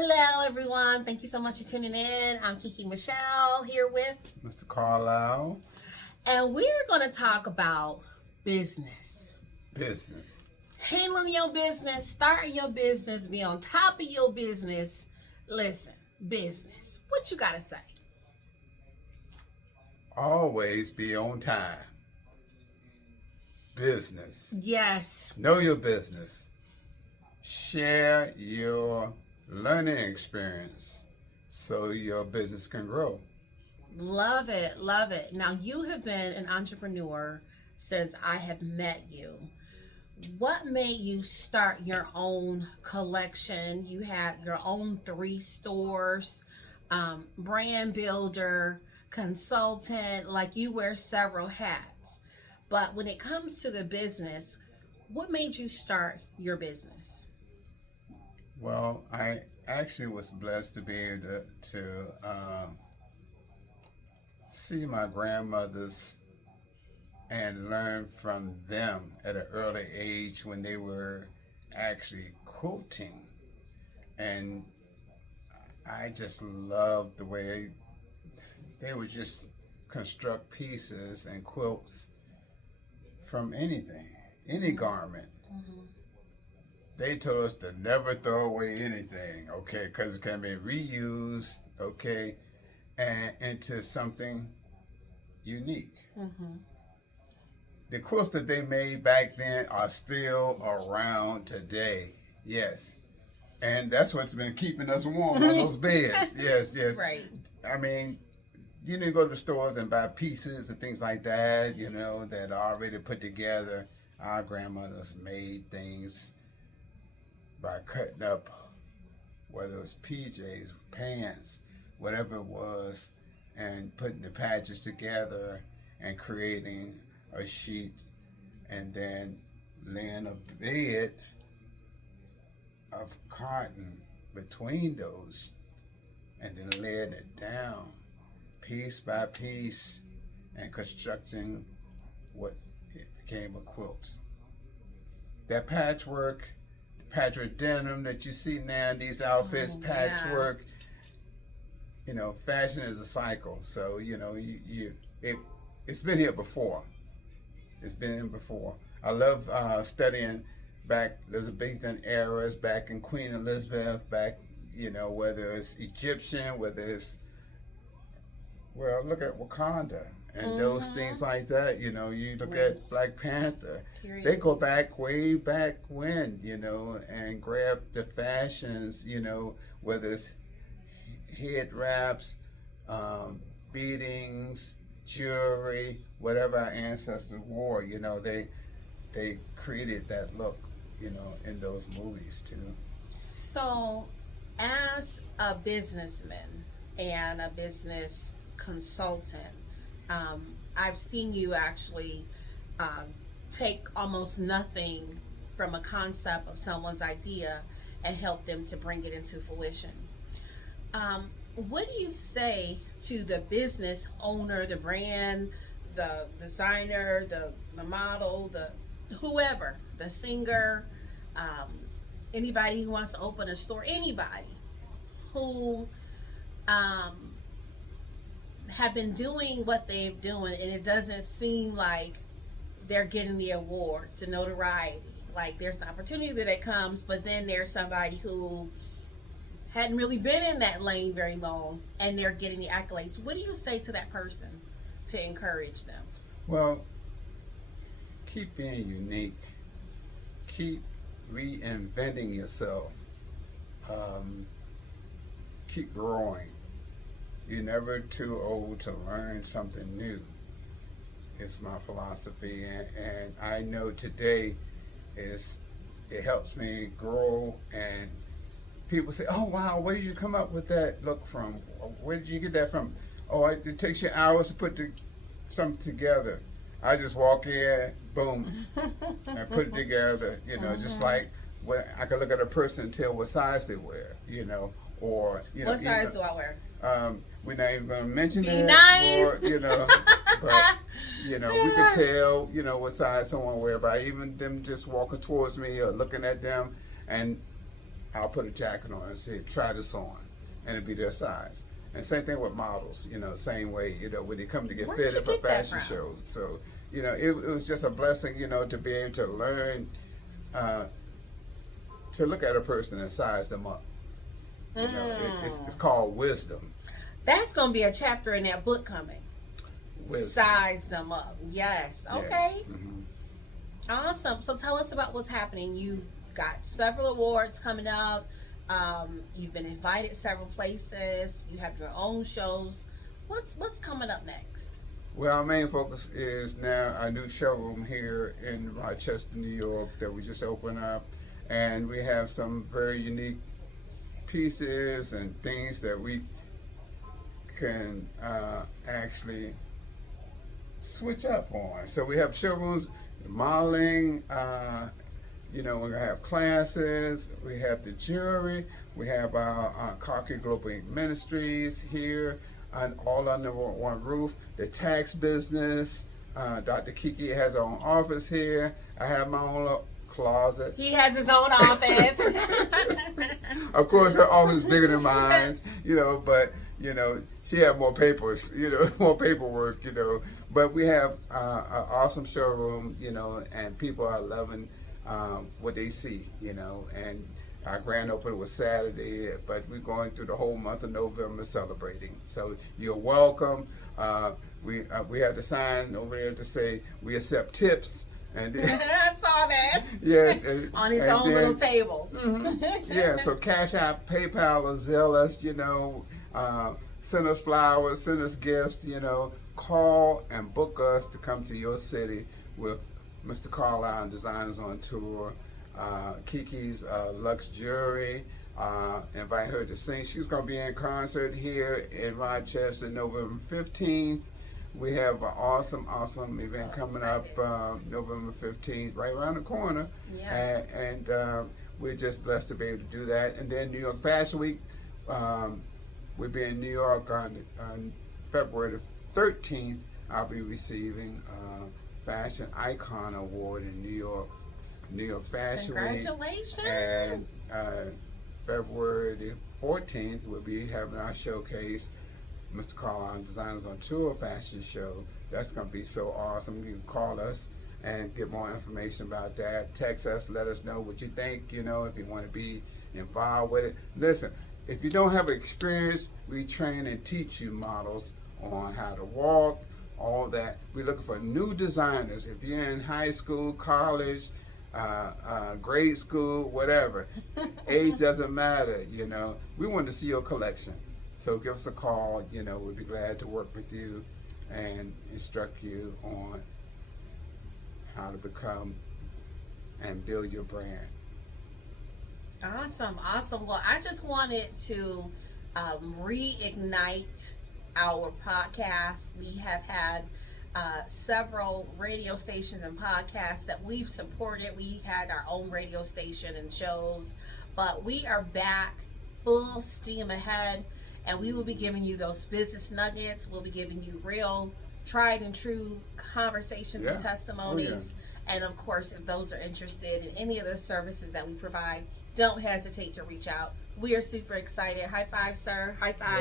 Hello, everyone. Thank you so much for tuning in. I'm Kiki Michelle here with, Mr. Carlisle, and we're going to talk about business. business. Handling your business, starting your business, be on top of your business. Listen, business. What you got to say? Always be on time. Business. Yes. Know your business. Share your learning experience so your business can grow. Love it. Love it. Now, you have been an entrepreneur since I have met you. What made you start your own collection? You had your own 3 stores, brand builder, consultant, like you wear several hats. But when it comes to the business, what made you start your business? Well, I actually was blessed to be able to see my grandmothers and learn from them at an early age when they were actually quilting. And I just loved the way they would just construct pieces and quilts from anything, any garment. Mm-hmm. They told us to never throw away anything, okay, because it can be reused, okay, and into something unique. Mm-hmm. The quilts that they made back then are still around today, yes. And that's what's been keeping us warm on those beds. Yes, yes. Right. I mean, you didn't go to the stores and buy pieces and things like that, that are already put together. Our grandmothers made things by cutting up, whether it was PJs, pants, whatever it was, and putting the patches together and creating a sheet, and then laying a bed of cotton between those, and then laying it down piece by piece and constructing what it became a quilt. That patchwork denim that you see now in these outfits, patchwork, fashion is a cycle. So, it's been here before. It's been in before. I love studying back Elizabethan eras, back in Queen Elizabeth, back, whether it's Egyptian, whether it's, well, look at Wakanda and those things like that. You look at Black Panther. They go back way back when, and grab the fashions, whether it's head wraps, beadings, jewelry, whatever our ancestors wore, they created that look, in those movies too. So, as a businessman and a business consultant, I've seen you actually take almost nothing from a concept of someone's idea and help them to bring it into fruition. What do you say to the business owner, the brand, the designer, the model, the whoever, the singer, anybody who wants to open a store, anybody who have been doing what they're doing and it doesn't seem like they're getting the awards, the notoriety? Like there's an opportunity that comes, but then there's somebody who hadn't really been in that lane very long and they're getting the accolades. What do you say to that person to encourage them? Well, keep being unique. Keep reinventing yourself. Keep growing. You're never too old to learn something new. It's my philosophy, and I know today it helps me grow. And people say, "Oh wow, where did you come up with that look from? Where did you get that from?" Oh, it takes you hours to put something together. I just walk in, boom, and put it together. Just like when I can look at a person and tell what size they wear. Or what size do I wear? We're not even going to mention Be it. nice. Or, but we can tell what size someone wear by even them just walking towards me or looking at them. And I'll put a jacket on and say, try this on, and it'll be their size. And same thing with models, same way, when they come to get Where did fitted you for get that fashion from? shows. So, it was just a blessing, to be able to learn, to look at a person and size them up. It's called wisdom. That's going to be a chapter in that book coming. Wisdom. Size them up. Yes. Okay. Yes. Mm-hmm. Awesome. So tell us about what's happening. You've got several awards coming up. You've been invited several places. You have your own shows. What's coming up next? Well, our main focus is now our new showroom here in Rochester, New York, that we just opened up, and we have some very unique pieces and things that we can actually switch up on. So we have showrooms, modeling. We're gonna have classes. We have the jewelry. We have our Cocky Global Ministries here, and all under one roof. The tax business. Dr. Kiki has her own office here. I have my own closet. He has his own office. Of course, her office is bigger than mine, but she have more papers, more paperwork, But we have an awesome showroom, and people are loving what they see, and our grand opening was Saturday, but we're going through the whole month of November celebrating. So you're welcome. We have the sign over there to say we accept tips. And then, I saw that. Yes. On his own little table. Mm-hmm. Yeah, so Cash App, PayPal, or Zelle, send us flowers, send us gifts, call and book us to come to your city with Mr. Carlisle and Designs on Tour, Kiki's Luxe Jewelry. Invite her to sing. She's going to be in concert here in Rochester November 15th. We have an awesome event coming up November 15th, right around the corner. Yes. And we're just blessed to be able to do that. And then New York Fashion Week, we'll be in New York on February the 13th. I'll be receiving Fashion Icon Award in New York Fashion Week. Congratulations. And February the 14th, we'll be having our showcase, Mr. Carlisle Designers on Tour fashion show. That's going to be so awesome. You can call us and get more information about that. Text us, let us know what you think, if you want to be involved with it. Listen, if you don't have experience, we train and teach you models on how to walk, all that. We're looking for new designers. If you're in high school, college, grade school, whatever, age doesn't matter, we want to see your collection. So give us a call, we'd be glad to work with you and instruct you on how to become and build your brand. Awesome. Well, I just wanted to reignite our podcast. We have had several radio stations and podcasts that we've supported. We had our own radio station and shows, but we are back full steam ahead. And we will be giving you those business nuggets. We'll be giving you real, tried and true conversations and testimonies. And of course, if those are interested in any of the services that we provide, don't hesitate to reach out. We are super excited. High five, sir. High five.